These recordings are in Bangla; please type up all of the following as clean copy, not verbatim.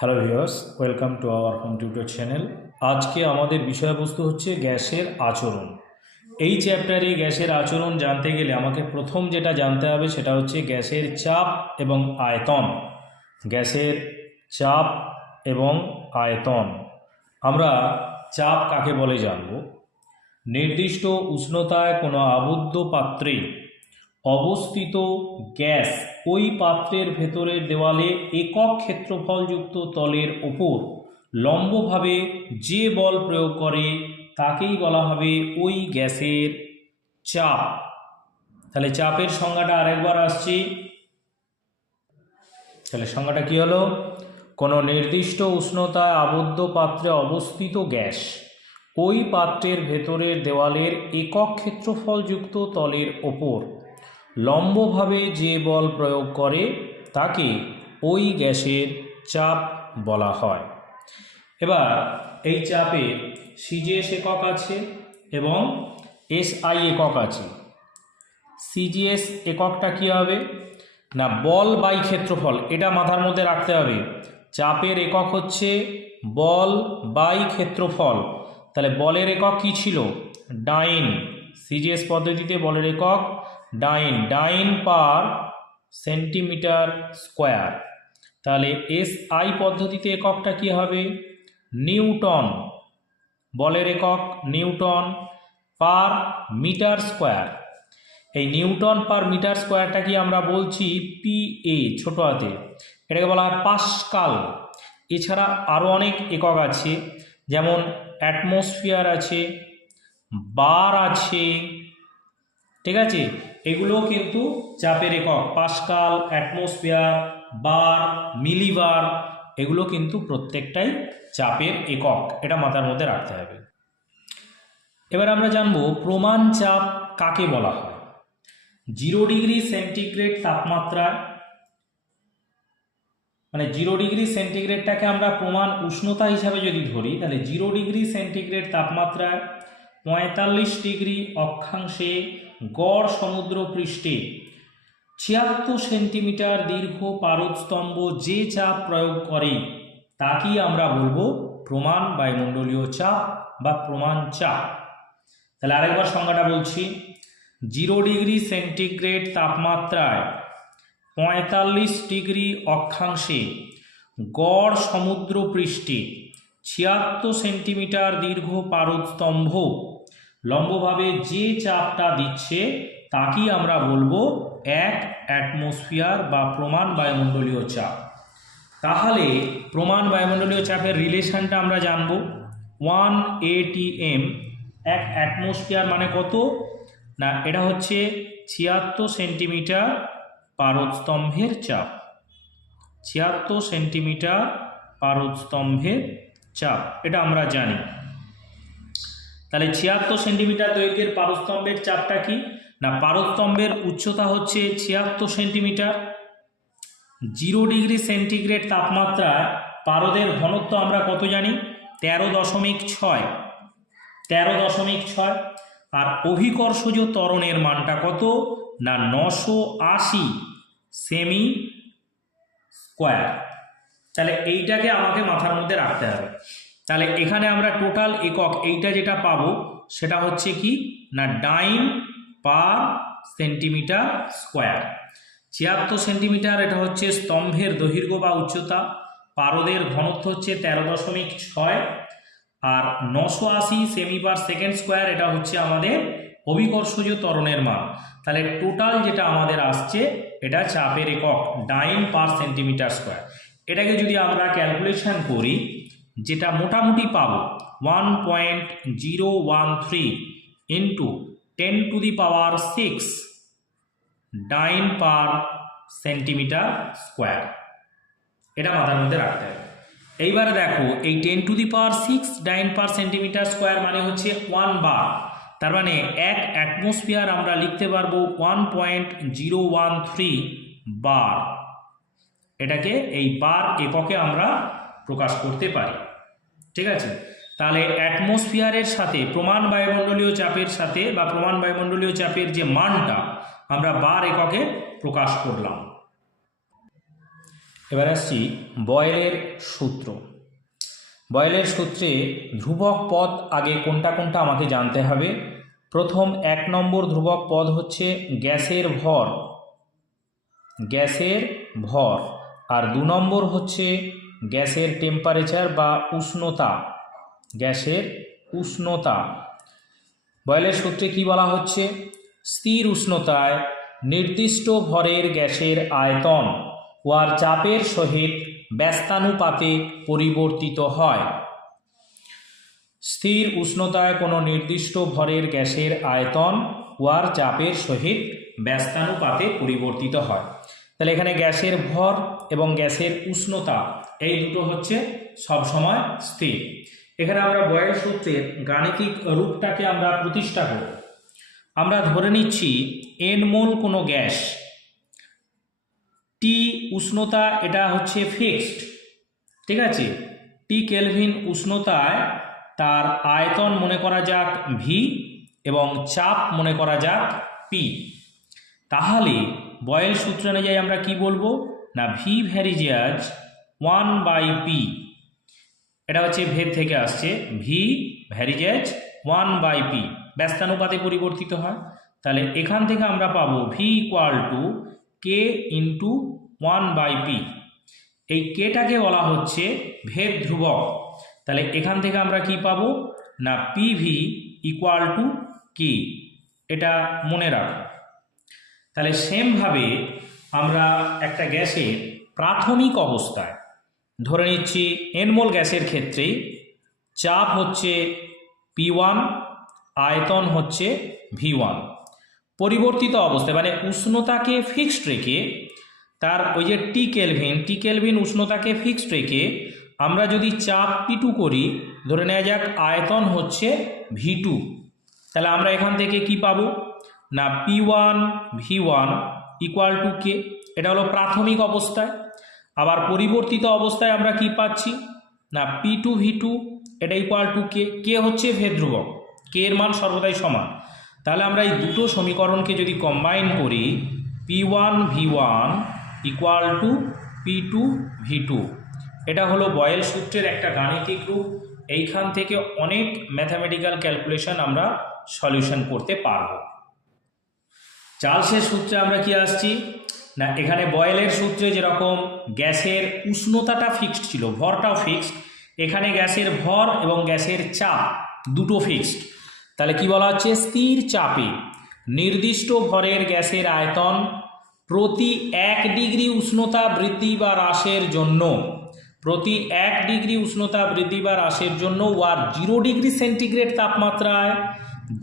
Hello viewers, welcome to our home tutor channel. আজকে আমাদের বিষয়বস্তু হচ্ছে গ্যাসের আচরণ। এই চ্যাপ্টারে গ্যাসের আচরণ জানতে গেলে আমাকে প্রথম যেটা জানতে হবে সেটা হচ্ছে গ্যাসের চাপ এবং আয়তন। গ্যাসের চাপ এবং আয়তন। আমরা চাপ কাকে বলে জানব। নির্দিষ্ট উষ্ণতায় কোনো আবদ্ধ পাত্রে অবস্থিত গ্যাস ওই পাত্রের ভেতরের দেওয়ালে একক ক্ষেত্রফলযুক্ত তলের ওপর লম্বভাবে যে বল প্রয়োগ করে তাকেই বলা হবে ওই গ্যাসের চাপ। তাহলে চাপের সংজ্ঞাটা আরেকবার আসছে। তাহলে সংজ্ঞাটা কি হলো? কোনো নির্দিষ্ট উষ্ণতায় আবদ্ধ পাত্রে অবস্থিত গ্যাস ওই পাত্রের ভেতরের দেওয়ালের একক ক্ষেত্রফলযুক্ত তলের ওপর লম্বভাবে যে বল প্রয়োগ করে তাকে ওই গ্যাসের চাপ বলা হয়। এবার এই চাপে সিজিএস একক আছে এবং এসআই একক আছে। সিজিএস এককটা কী হবে না, বল বাই ক্ষেত্রফল। এটা মাথার মধ্যে রাখতে হবে। চাপের একক হচ্ছে বল বাই ক্ষেত্রফল। তাহলে বলের একক কী ছিল? ডাইন। সিজিএস পদ্ধতিতে বলের একক ডাইন, ডাইন পার সেন্টিমিটার স্কোয়ার। তাহলে এসআই পদ্ধতিতে এককটা কী হবে? নিউটন। বলের একক নিউটন পার মিটার স্কোয়ার। এই নিউটন পার মিটার স্কোয়ারটা কি আমরা বলছি পিএ ছোট হাতে, এটাকে বলা হয় পাস্কাল। এছাড়া আরও অনেক একক আছে, যেমন অ্যাটমসফিয়ার আছে, বার আছে, ঠিক আছে? এগুলোও কিন্তু চাপের একক। পাস্কাল, অ্যাটমসফিয়ার, বার, মিলিবার, এগুলো কিন্তু প্রত্যেকটাই চাপের একক। এটা মাথার মধ্যে রাখতে হবে। এবার আমরা জানবো প্রমাণ চাপ কাকে বলা হয়। 0 ডিগ্রি সেন্টিগ্রেড তাপমাত্রায়, মানে 0 ডিগ্রি সেন্টিগ্রেডটাকে আমরা প্রমাণ উষ্ণতা হিসাবে যদি ধরি, তাহলে 0 ডিগ্রি সেন্টিগ্রেড তাপমাত্রায় 45 ডিগ্রি অক্ষাংশে গড় সমুদ্র পৃষ্ঠে 76 সেন্টিমিটার দীর্ঘ পারদস্তম্ভ যে চাপ প্রয়োগ করে তাকেই আমরা বলবো প্রমাণ বায়ুমণ্ডলীয় চাপ বা প্রমাণ চাপ। তাহলে আরেকবার সংজ্ঞাটা বলছি। 0 ডিগ্রি সেন্টিগ্রেড তাপমাত্রায় 45 ডিগ্রি অক্ষাংশে গড় সমুদ্র পৃষ্ঠে 76 সেন্টিমিটার দীর্ঘ পারদস্তম্ভ লম্বভাবে যে চাপটা দিচ্ছে তাকেই আমরা বলবো 1 অ্যাটমসফিয়ার বা প্রমাণ বায়ুমণ্ডলীয় চাপ। তাহলে প্রমাণ বায়ুমণ্ডলীয় চাপের রিলেশনটা আমরা জানবো। 1 ATM, 1 অ্যাটমসফিয়ার মানে কত না, এটা হচ্ছে 76 সেন্টিমিটার পারদস্তম্ভের চাপ। 76 সেন্টিমিটার পারদস্তম্ভের চাপ, এটা আমরা জানি। তাহলে 76 সেন্টিমিটার দৈর্ঘ্যের পারদস্তম্ভের চাপটা কি না, পারদস্তম্ভের উচ্চতা হচ্ছে 76 সেন্টিমিটার। 0 ডিগ্রি সেন্টিগ্রেড তাপমাত্রায় পারদের ঘনত্ব আমরা কত জানি? 13.6। 13.6। আর অভিকর্ষজ ত্বরণের মানটা কত না 980 সেমি স্কোয়ার। তাহলে এইটাকে আমাকে মাথার মধ্যে রাখতে হবে। তাহলে এখানে আমরা টোটাল একক এইটা যেটা পাবো সেটা হচ্ছে কি না ডাইন পার সেন্টিমিটার স্কোয়ার। 76 সেন্টিমিটার এটা হচ্ছে স্তম্ভের দৈর্ঘ্য বা উচ্চতা। পারদের ঘনত্ব হচ্ছে 13.6 আর 980 সেমি পার সেকেন্ড স্কোয়ার এটা হচ্ছে আমাদের অভিকর্ষজ ত্বরণের মান। তাহলে টোটাল যেটা আমাদের আসছে এটা চাপের একক ডাইন পার সেন্টিমিটার স্কোয়ার। এটাকে যদি আমরা ক্যালকুলেশন করি যেটা মোটামুটি পাবো 1.013 ইন্টু 10⁶ ডাইন পার সেন্টিমিটার স্কোয়ার। এটা মাথার মধ্যে রাখতে হবে। এইবারে দেখো এই 10⁶ ডাইন পার সেন্টিমিটার স্কোয়ার মানে হচ্ছে 1 বার। তার মানে 1 অ্যাটমসফিয়ার আমরা লিখতে পারবো 1.013 বার। এটাকে এই বার এককে আমরা প্রকাশ করতে পারি, ঠিক আছে? তাহলে অ্যাটমসফিয়ারের সাথে প্রমাণ বায়ুমণ্ডলীয় চাপের সাথে বা প্রমাণ বায়ুমণ্ডলীয় চাপের যে মানটা আমরা বার এককে প্রকাশ করলাম। এবার আসছি বয়েলের সূত্র। বয়েলের সূত্রে ধ্রুবক পদ আগে কোনটা কোনটা আমাকে জানতে হবে। প্রথম 1 নম্বর ধ্রুবক পদ হচ্ছে গ্যাসের ভর, গ্যাসের ভর, আর 2 নম্বর হচ্ছে গ্যাসের টেম্পারেচার বা উষ্ণতা, গ্যাসের উষ্ণতা। বয়েলের সূত্রে কি বলা হচ্ছে, স্থির উষ্ণতায় নির্দিষ্ট ভরের গ্যাসের আয়তন উহার চাপের সহিত ব্যস্তানুপাতে পরিবর্তিত হয়। স্থির উষ্ণতায় কোনো নির্দিষ্ট ভরের গ্যাসের আয়তন উহার চাপের সহিত ব্যস্তানুপাতে পরিবর্তিত হয়। তাহলে এখানে গ্যাসের ভর এবং গ্যাসের উষ্ণতা এই দুটো হচ্ছে সবসময় স্থির। এখানে আমরা বয়েল সূত্রের গাণিতিক রূপটাকে আমরা প্রতিষ্ঠা করব। আমরা ধরে নিচ্ছি n মোল কোনো গ্যাস, টি উষ্ণতা এটা হচ্ছে ফিক্সড, ঠিক আছে। টি কেলভিন উষ্ণতায় তার আয়তন মনে করা যাক ভি এবং চাপ মনে করা যাক পি। তাহলে বয়েল সূত্র অনুযায়ী আমরা কি বলবো না, ভি ভ্যারিজিয়াজ 1/p, এটা হচ্ছে ভেদ থেকে আসছে, ভি ভ্যারিজিয়াজ 1/p ব্যস্তানুপাতে পরিবর্তিত হয়। তাহলে এখান থেকে আমরা পাবো V equal to K into 1/p। এই কেটাকে বলা হচ্ছে ভেদ ধ্রুবক। তাহলে এখান থেকে আমরা কি পাবো না, পিভি ইকুয়াল টু কে, এটা মনে রাখো। তাহলে সেমভাবে আমরা একটা গ্যাসের প্রাথমিক অবস্থায় ধরে নিচ্ছি n মোল গ্যাসের ক্ষেত্রেই চাপ হচ্ছে P1, আয়তন হচ্ছে V1। পরিবর্তিত অবস্থায় মানে উষ্ণতাকে ফিক্সড রেখে, তার ওই যে টি কেলভিন উষ্ণতাকে ফিক্সড রেখে আমরা যদি চাপ P2 করি, ধরে নেওয়া যাক আয়তন হচ্ছে V2, তাহলে আমরা এখান থেকে কি পাবো না, P1 V1 ইকুয়াল টু কে, এটা হলো প্রাথমিক অবস্থায়। আবার পরিবর্তিত অবস্থায় আমরা কি পাচ্ছি না, P2 V2 এটা ইকুয়াল টু কে, কে হচ্ছে ভেদ ধ্রুবক, কে এর মান সর্বদাই সমান। তাহলে আমরা এই দুটো সমীকরণকে যদি কম্বাইন করি, P1 V1 equal to P2 V2, এটা হলো বয়েল সূত্রের একটা গাণিতিক রূপ। এইখান থেকে অনেক ম্যাথামেটিক্যাল ক্যালকুলেশন আমরা সলিউশন করতে পারবো। চার্লসের সূত্রে আমরা কি আসছি না, এখানে বয়েলের সূত্রে যেরকম গ্যাসের উষ্ণতাটা ফিক্সড ছিল, ভরটাও ফিক্সড, এখানে গ্যাসের ভর এবং গ্যাসের চাপ দুটো ফিক্সড। তাহলে কি বলা হচ্ছে, স্থির চাপে নির্দিষ্ট ভরের গ্যাসের আয়তন প্রতি 1 ডিগ্রি উষ্ণতা বৃদ্ধি বা হ্রাসের জন্য, প্রতি 1 ডিগ্রি উষ্ণতা বৃদ্ধি বা হ্রাসের জন্য ওয়ার 0 ডিগ্রি সেন্টিগ্রেড তাপমাত্রায়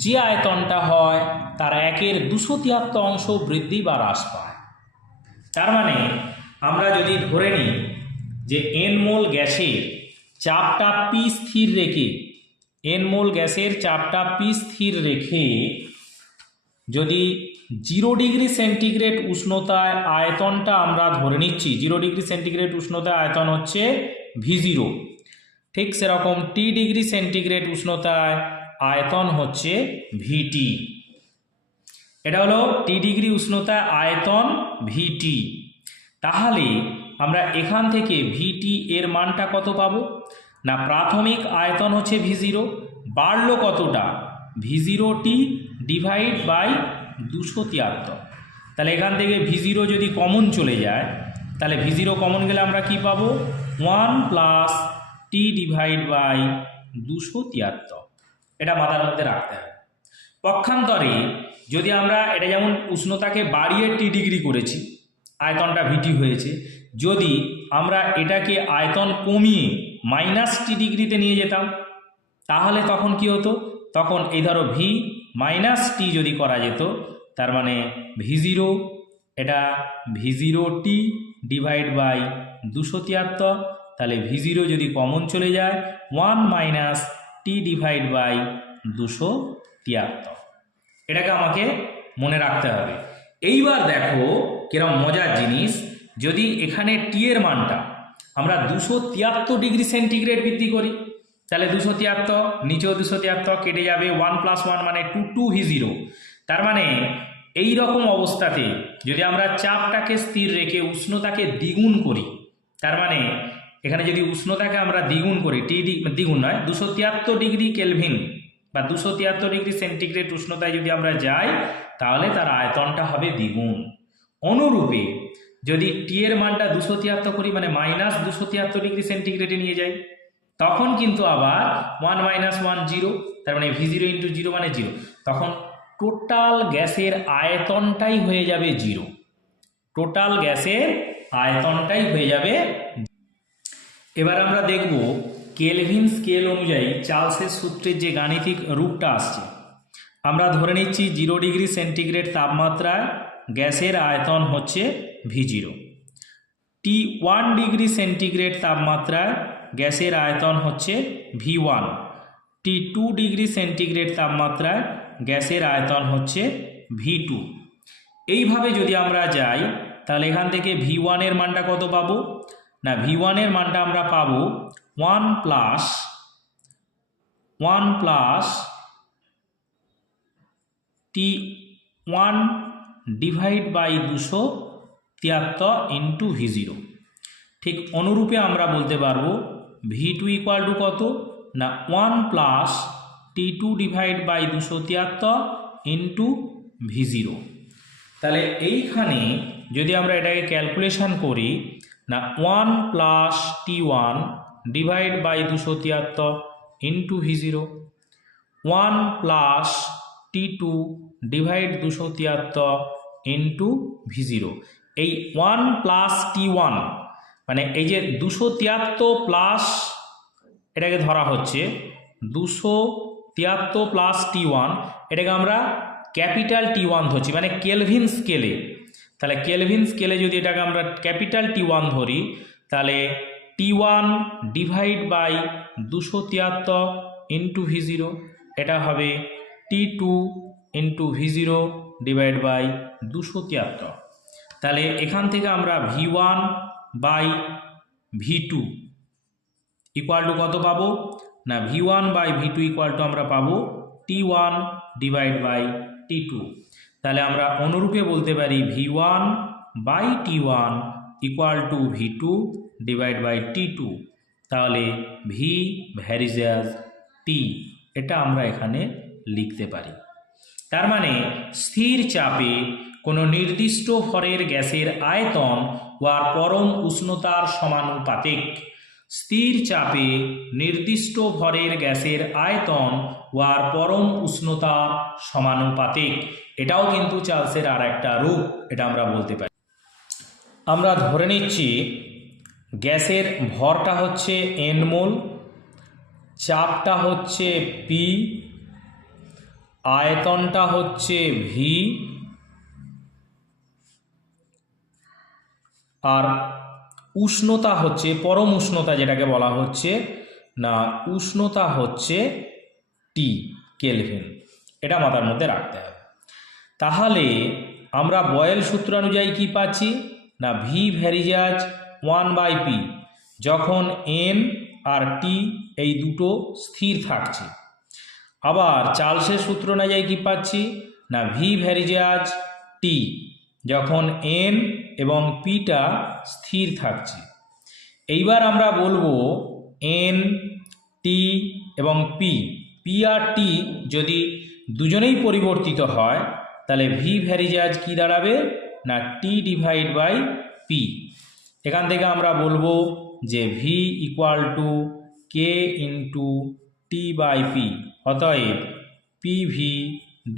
যে আয়তনটা হয় তার 1/273 অংশ বৃদ্ধি বা হ্রাস পায়। তার মানে আমরা যদি ধরে নিই যে n মোল গ্যাসের চাপটা P স্থির রেখে, n মোল গ্যাসের চাপটা P স্থির রেখে যদি 0 ডিগ্রি সেন্টিগ্রেড উষ্ণতায় আয়তনটা আমরা ধরে নিচ্ছি, 0 ডিগ্রি সেন্টিগ্রেড উষ্ণতায় আয়তন হচ্ছে V0, ঠিক সেরকম টি ডিগ্রি সেন্টিগ্রেড উষ্ণতায় আয়তন হচ্ছে VT। এটা হলো টি ডিগ্রি উষ্ণতায় আয়তন VT। তাহলে আমরা এখান থেকে VT এর মানটা কত পাবো না, প্রাথমিক আয়তন হচ্ছে V0, বাড়লো কতটা, V0T ডিভাইড বাই 273। তাহলে এখান থেকে V0 যদি কমন চলে যায়, তাহলে V0 কমন গেলে আমরা কি পাবো, 1 প্লাস টি ডিভাইড বাই 273, এটা মাথার মধ্যে রাখতে হবে। পক্ষান্তরে যদি আমরা এটা যেমন উষ্ণতাকে বাড়িয়ে টি ডিগ্রি করেছি, আয়তনটা VT হয়েছে, যদি আমরা এটাকে আয়তন কমিয়ে -T ডিগ্রিতে নিয়ে যেতাম, তাহলে তখন কি হতো, তখন এই ধরো V-T যদি করা যেত, তার মানে V0 এটা V0T ডিভাইড বাই 273, তাহলে V0 যদি কমন চলে যায় 1 - T ডিভাইড বাই 273, এটাকে আমাকে মনে রাখতে হবে। এইবার দেখো কিরকম মজার জিনিস, যদি এখানে টি এর মানটা আমরা 273 ডিগ্রি সেন্টিগ্রেড বৃদ্ধি করি, তাহলে 273 নিচেও 273 কেটে যাবে, 1 + 1 মানে 2 V0। তার মানে এই রকম অবস্থাতে যদি আমরা চাপটাকে স্থির রেখে উষ্ণতাকে দ্বিগুণ করি, তার মানে এখানে যদি উষ্ণতাকে আমরা দ্বিগুণ করি, দ্বিগুণ নয়, 273 ডিগ্রি কেলভিন বা 273 ডিগ্রি সেন্টিগ্রেড উষ্ণতায় যদি আমরা যাই, তাহলে তার আয়তনটা হবে দ্বিগুণ। অনুরূপে যদি টি এর মানটা 273 করি, মানে -273 ডিগ্রি সেন্টিগ্রেডে নিয়ে যাই, তখন কিন্তু আবার 1 - 1 0, তার মানে V0 × 0 মানে 0, তখন টোটাল গ্যাসের আয়তনটাই হয়ে যাবে 0। টোটাল গ্যাসের আয়তনটাই হয়ে যাবে। এবার আমরা দেখব কেলভিন স্কেল অনুযায়ী চার্লসের সূত্রের যে গাণিতিক রূপটা আসছে। আমরা ধরে নিচ্ছি 0 ডিগ্রি সেন্টিগ্রেড তাপমাত্রায় গ্যাসের আয়তন হচ্ছে V0, T1 ডিগ্রি সেন্টিগ্রেড তাপমাত্রায় গ্যাসের আয়তন হচ্ছে V1, T2 ডিগ্রি সেন্টিগ্রেড তাপমাত্রায় গ্যাসের আয়তন হচ্ছে V2। এইভাবে যদি আমরা যাই, তাহলে এখান থেকে V1 এর মানটা কত পাবো না, V1 এর মানটা আমরা পাবো 1 + T1 /273 × V0। ঠিক অনুরূপে আমরা বলতে পারবো V2 = কত না 1 + T2 /273 × V0। তাহলে এইখানে যদি আমরা এটাকে ক্যালকুলেশন করি না, 1 + T1 /273 × V0, 1 + T2 /273 × V0। এই 1 + T1 মানে এই যে 273 প্লাস, এটাকে ধরা হচ্ছে 273 + T1, এটাকে আমরা ক্যাপিটাল T1 ধরছি, মানে কেলভিন স্কেলে। তাহলে কেলভিন স্কেলে যদি এটাকে আমরা ক্যাপিটাল T1 ধরি, তাহলে T1 /273 × V0, এটা হবে T2 × V0 / 273। তাহলে এখান থেকে আমরা V1 / V2 = কত পাবো না, V1 / V2 = আমরা পাবো T1 / T2। তাহলে আমরা অনুরূপে বলতে পারি V1 / T1 = V2 / T2। তাহলে V ভ্যারিজাস T, এটা আমরা এখানে লিখতে পারি। তার মানে স্থির চাপে কোনো নির্দিষ্ট ভরের গ্যাসের আয়তন ওয়ার পরম উষ্ণতার সমানুপাতিক। স্থির চাপে নির্দিষ্ট ভরের গ্যাসের আয়তন ওয়ার পরম উষ্ণতার সমানুপাতিক, এটাও কিন্তু চার্লসের আর একটা রূপ, এটা আমরা বলতে পারি। আমরা ধরে নিচ্ছি গ্যাসের ভরটা হচ্ছে n মোল, চাপটা হচ্ছে P, আয়তনটা হচ্ছে V, আর উষ্ণতা হচ্ছে, পরম উষ্ণতা যেটাকে বলা হচ্ছে না, উষ্ণতা হচ্ছে T কেলভিন। এটা মাথার মধ্যে রাখতে হবে। তাহলে আমরা বয়েল সূত্র অনুযায়ী কি পাচ্ছি না, V ভ্যারিজাস 1/P, যখন n আর T এই দুটো স্থির থাকছে। আবার চার্লসের সূত্র অনুযায়ী কি পাচ্ছি না, V ভ্যারিজাস T, যখন n এবং Pটা স্থির থাকছে। এইবার আমরা বলবো n, T এবং P আর T যদি দুজনেই পরিবর্তিত হয়, তাহলে V ভ্যারিজাস কি দাঁড়াবে না, T / P। এখান থেকে আমরা বলবো যে V = K × T/P, অতএব PV /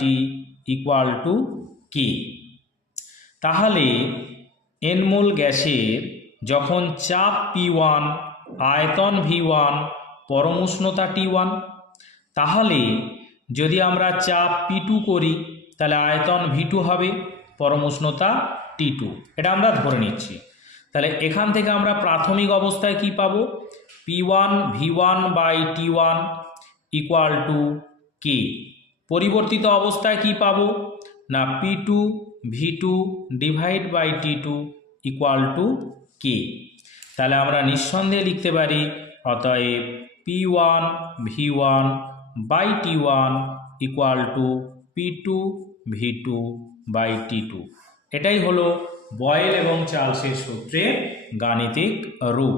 T = K। তাহলে n মোল গ্যাসের যখন চাপ P1, আয়তন V1, পরম উষ্ণতা T1, তাহলে যদি আমরা চাপ P2 করি, তাহলে আয়তন V2 হবে, পরম উষ্ণতা T2, এটা আমরা ধরে নিচ্ছি। তাহলে এখান থেকে আমরা প্রাথমিক অবস্থায় কি পাবো, P1 V1 / T1 = K। পরিবর্তিত অবস্থায় কি পাবো না, P2 V2 / T2 = K। তাহলে আমরা নিঃসন্দেহে লিখতে পারি, অতএব P1 V1 / T1 = P2 V2 / T2। এটাই হলো বয়েল এবং চার্লসের সূত্রের গাণিতিক রূপ।